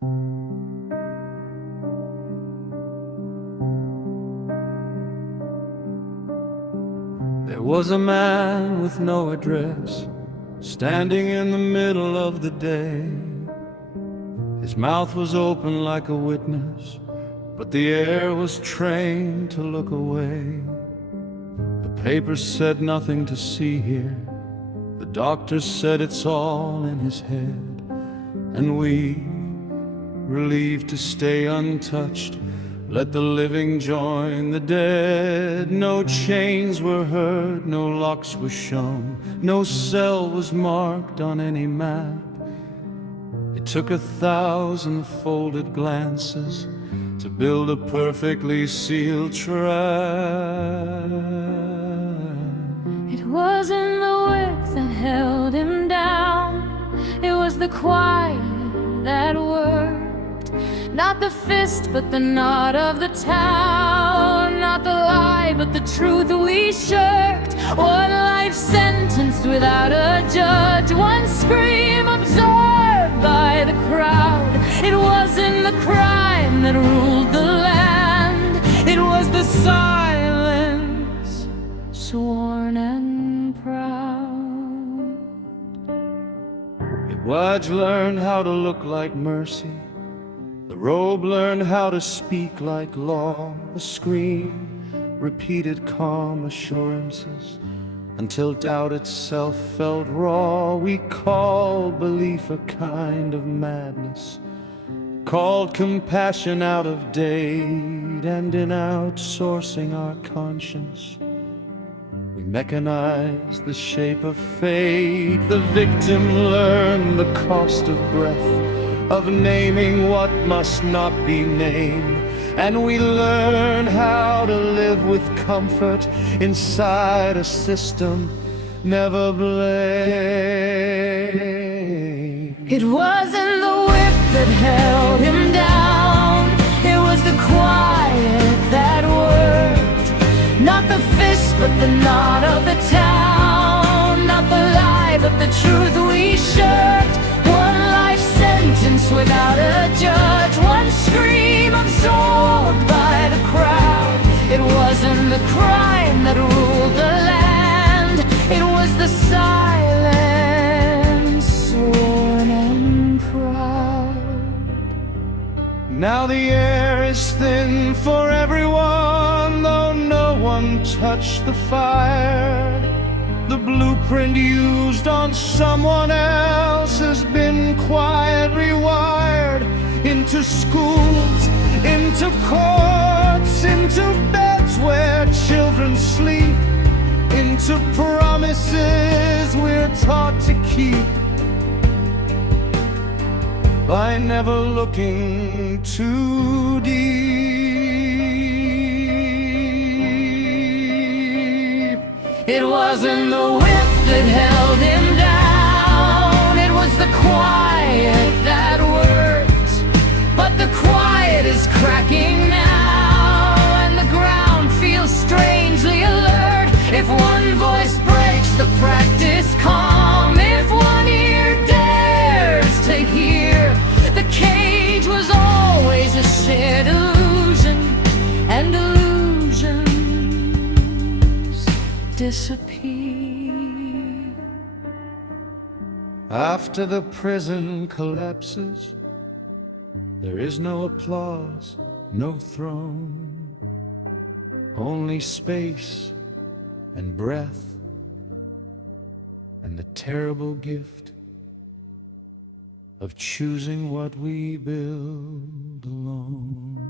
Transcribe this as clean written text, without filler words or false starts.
There was a man with no address, standing in the middle of the day. His mouth was open like a witness, but the air was trained to look away. The papers said nothing to see here. The doctors said it's all in his head. And we, relieved to stay untouched, let the living join the dead. No chains were heard, no locks were shown, no cell was marked on any map. It took 1,000 folded glances to build a perfectly sealed trap. It wasn't the whip that held him down, it was the quiet that worked. Not the fist, but the nod of the town. Not the lie, but the truth we shirked. One life sentenced without a judge, one scream absorbed by the crowd. It wasn't the crime that ruled the land, it was the silence, sworn and proud. The wedge learned how to look like mercy, the robe learned how to speak like law. The scream repeated calm assurances until doubt itself felt raw. We called belief a kind of madness, called compassion out of date, and in outsourcing our conscience, we mechanized the shape of fate. The victim learned the cost of breath, of naming what must not be named, and we learn how to live with comfort inside a system never blamed. It wasn't the whip that held him down, it was the quiet that worked. Not the fist, but the nod of the town. Not the lie, but the truth we shirked. One life sentence without a judge, one scream absorbed by the crowd. It wasn't the crime that ruled the land, it was the silence, sworn and proud. Now the air is thin for everyone, though no one touched the fire. The blueprint used on someone else has been quietly wired into schools, into courts, into beds where children sleep, into promises we're taught to keep by never looking too deep. It wasn't the whip that held him down, it was the quiet that worked. But the quiet is cracking now, and the ground feels strangely alert. If one voice breaks the practice calm, if one ear dares to hear, the cage was always a shared illusion, and illusions disappear. After the prison collapses, there is no applause, no throne, only space and breath, and the terrible gift of choosing what we build alone.